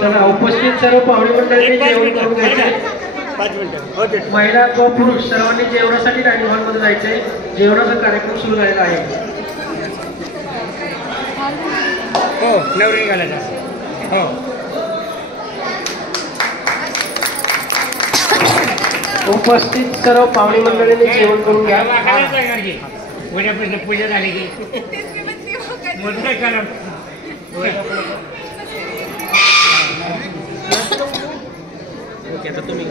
चला उपस्थित सर्व पाहुणे मंडळींनी जेवण करून घ्यायचे। 5 मिनिटं महिला व पुरुष सर्वांनी जेवणासाठी डायनिंग हॉलमध्ये जायचे। जेवणाचा कार्यक्रम सुरू झालेला आहे। हो नवरी घालायचा हो उपस्थित सर्व पाहुणे मंडळींनी जेवण करून घ्या। उद्यापासून पूजा झाली की मोठं करा ओके आता तुम्ही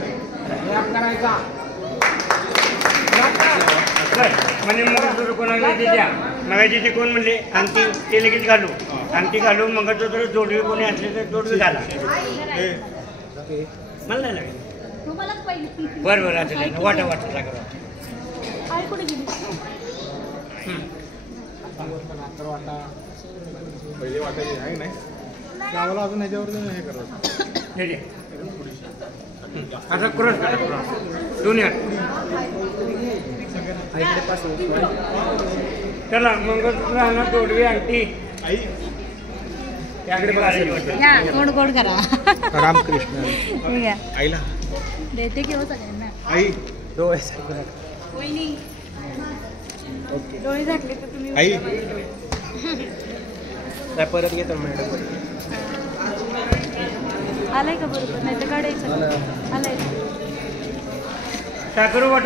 म्हणजे मंगळसूत्र कोणाला द्या मगाची ते कोण म्हणले अंगठी ते लगेच घालू अंगठी घालू मंगळसूत्र जोडवी कोणी असले तर जोडवी घाला मला नाही लागेल बरं बरं आता वाटा वाटा लागला पहिले वाटायची आहे नाही गावाला अजून ह्याच्यावर हे करत आता क्रॉस करा क्रॉस दोन्ही हात चला मंगळसूत्र आणा जोडवी अंगठी आई त्याकडे गोड गोड करा रामकृष्ण आईला देते की हो सगळ्यांना आई डोळे झाकले तर तुम्ही आई परत घेतो मॅडम आलाय का बरोबर नाही तर काढायचं आलाय साखर वाट